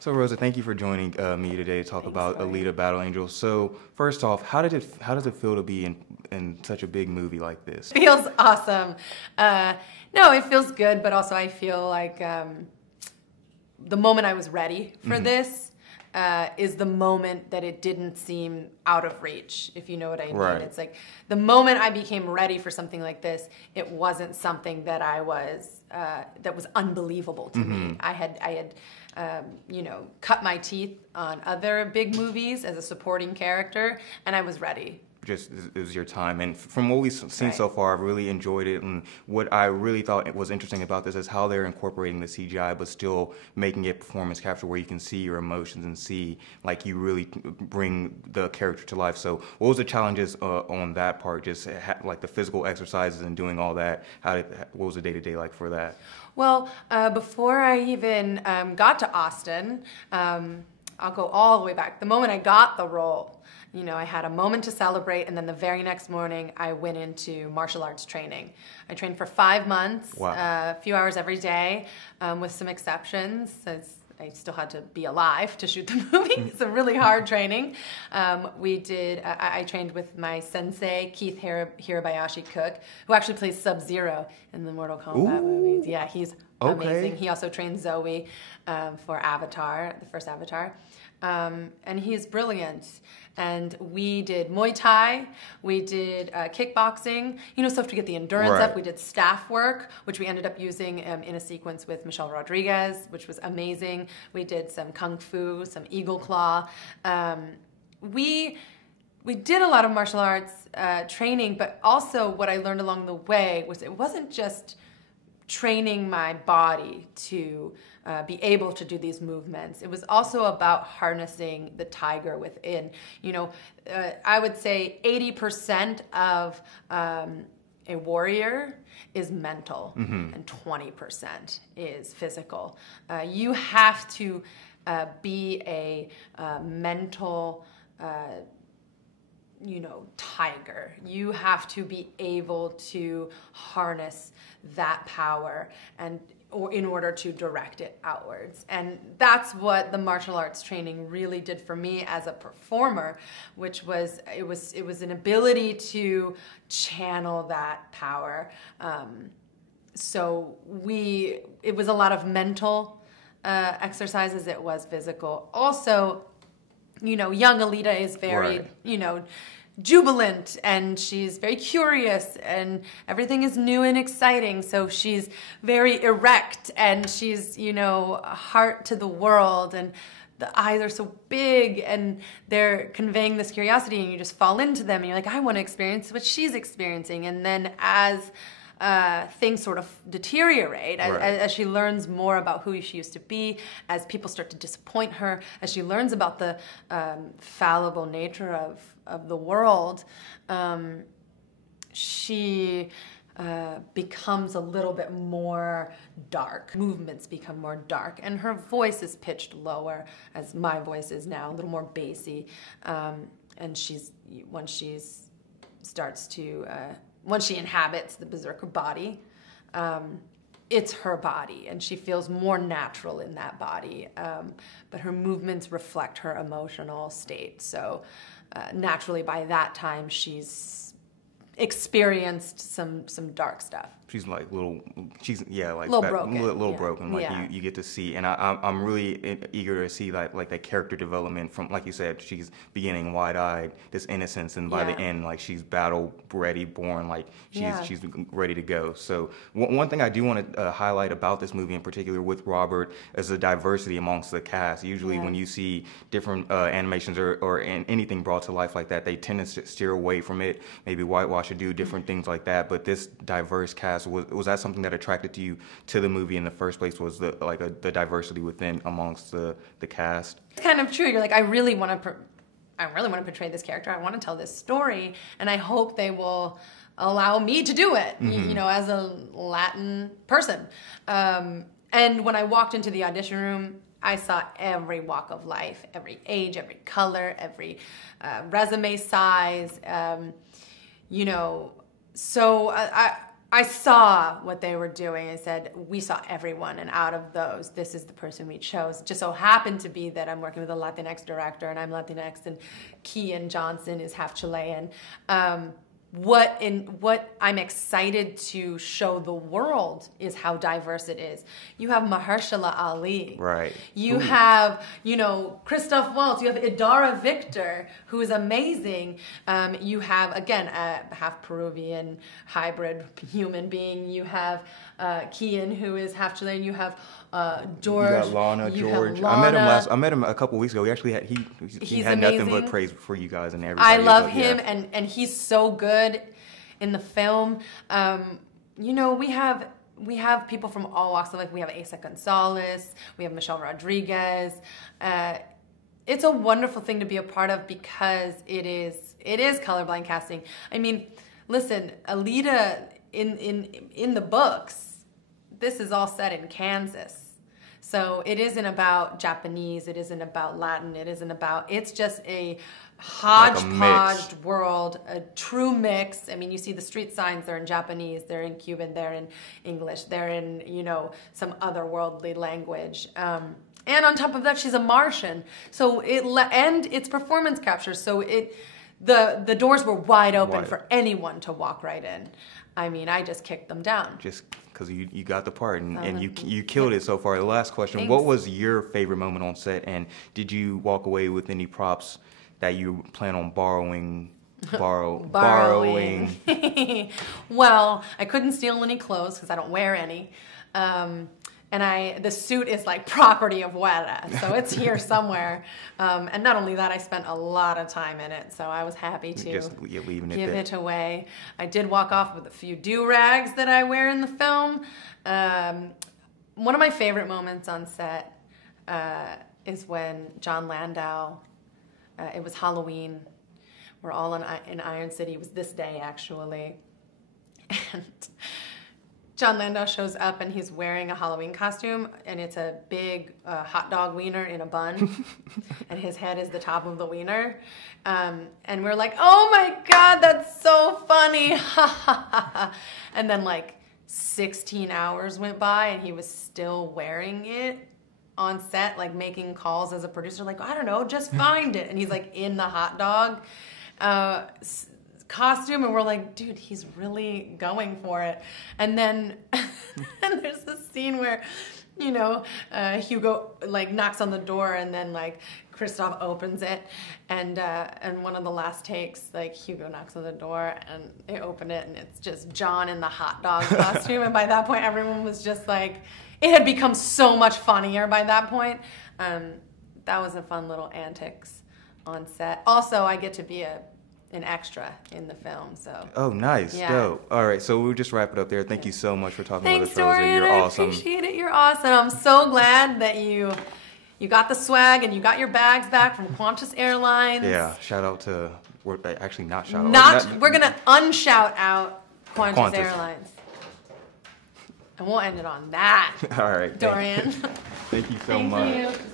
So Rosa, thank you for joining me today to talk about Alita Battle Angel. So first off, how does it feel to be in such a big movie like this? Feels awesome. No, it feels good, but also I feel like the moment I was ready for this is the moment that it didn't seem out of reach, if you know what I mean. Right. It's like the moment I became ready for something like this, it wasn't something that I was that was unbelievable to me. I had you know, cut my teeth on other big movies as a supporting character, and I was ready. Just it was your time, and from what we've seen so far, I've really enjoyed it. And what I really thought was interesting about this is how they're incorporating the CGI, but still making it performance capture, where you can see your emotions and see like you really bring the character to life. So, what was the challenges on that part? Just like the physical exercises and doing all that. What was the day-to-day like for that? Well, before I even got to Austin, I'll go all the way back. The moment I got the role, you know, I had a moment to celebrate, and then the very next morning, I went into martial arts training. I trained for 5 months, a few hours every day, with some exceptions, as I still had to be alive to shoot the movie. It's a really hard training. I trained with my sensei, Keith Hirabayashi-Cook, who actually plays Sub-Zero in the Mortal Kombat movies. Yeah, he's amazing. He also trained Zoe for Avatar, the first Avatar. And he's brilliant. And we did Muay Thai, we did kickboxing, you know, stuff to get the endurance up. We did staff work, which we ended up using in a sequence with Michelle Rodriguez, which was amazing. We did some Kung Fu, some Eagle Claw. We did a lot of martial arts training, but also what I learned along the way was it wasn't just training my body to be able to do these movements. It was also about harnessing the tiger within. You know, I would say 80% of a warrior is mental and 20% is physical. You have to be a mental you know, tiger. You have to be able to harness that power or in order to direct it outwards. And that's what the martial arts training really did for me as a performer, which was, it was an ability to channel that power. So it was a lot of mental exercises, it was physical. Also, you know, young Alita is very, you know, jubilant, and she's very curious, and everything is new and exciting. So she's very erect, and she's, you know, a heart to the world, and the eyes are so big, and they're conveying this curiosity, and you just fall into them, and you're like, I want to experience what she's experiencing. And then as things sort of deteriorate, as she learns more about who she used to be, as people start to disappoint her, as she learns about the fallible nature of the world, she becomes a little bit more dark. Movements become more dark, and her voice is pitched lower, as my voice is now, a little more bassy. And once she inhabits the berserker body, it's her body, and she feels more natural in that body. But her movements reflect her emotional state. So naturally, by that time, she's experienced some dark stuff. She's like she's like little broken. Like you get to see, and I'm really eager to see like that character development from, like you said, she's beginning wide-eyed, this innocence, and by the end, like she's battle ready, born, like she's ready to go. So one thing I do want to highlight about this movie in particular with Robert is the diversity amongst the cast. Usually when you see different animations or anything brought to life like that, they tend to steer away from it, maybe whitewash or do different things like that. But this diverse cast, was that something that attracted you to the movie in the first place? Was the diversity within amongst the cast? It's kind of true. You're like, I really want to portray this character. I want to tell this story, and I hope they will allow me to do it. You know, as a Latin person. And when I walked into the audition room, I saw every walk of life, every age, every color, every resume size. You know, so I saw what they were doing and said, we saw everyone, and out of those, this is the person we chose. It just so happened to be that I'm working with a Latinx director, and I'm Latinx, and Kian Johnson is half Chilean. What I'm excited to show the world is how diverse it is. You have Mahershala Ali. Right. You have, Christoph Waltz. You have Idara Victor, who is amazing. You have, again, a half Peruvian hybrid human being. You have Kian, who is half Chilean. You have George. You got Lana, George. I met him a couple weeks ago. He actually had he had amazing. Nothing but praise for you guys and everybody. I love him, and he's so good in the film. We have people from all walks of life. We have Asa Gonzalez. We have Michelle Rodriguez. It's a wonderful thing to be a part of because it is colorblind casting. I mean, listen, Alita in the books, this is all set in Kansas. So it isn't about Japanese, it isn't about Latin, it's just a hodgepodge world, a true mix. I mean, you see the street signs, they're in Japanese, they're in Cuban, they're in English, they're in, some otherworldly language. And on top of that, she's a Martian. So and it's performance capture, so the doors were wide open for anyone to walk right in. I mean, I just kicked them down. Just because you got the part and you killed it so far. The last question, Thanks. What was your favorite moment on set, and did you walk away with any props that you plan on borrowing? Well, I couldn't steal any clothes because I don't wear any. And the suit is like property of Weta, so it's here somewhere. And not only that, I spent a lot of time in it, so I was happy to give it away. I did walk off with a few do-rags that I wear in the film. One of my favorite moments on set is when John Landau, it was Halloween, we're all in Iron City, it was this day actually, and John Landau shows up and he's wearing a Halloween costume, and it's a big hot dog wiener in a bun, and his head is the top of the wiener. And we're like, oh my God, that's so funny. And then 16 hours went by and he was still wearing it on set, making calls as a producer, I don't know, just find it. And he's in the hot dog costume, and we're like, dude, he's really going for it. And then and there's this scene where Hugo knocks on the door, and then Christoph opens it, and one of the last takes, Hugo knocks on the door and they open it, and it's just John in the hot dog costume. And by that point everyone was just it had become so much funnier by that point. That was a fun little antics on set. Also, I get to be an extra in the film, so. Oh, nice, dope. All right, so we'll just wrap it up there. Thank you so much for talking with us, Rosa. Dorian, You're awesome. I appreciate it. You're awesome. I'm so glad that you got the swag and you got your bags back from Qantas Airlines. Yeah, shout out to, actually not shout out. We're gonna unshout out Qantas Airlines. And we'll end it on that. All right, Dorian. Thank you so much. Thank you.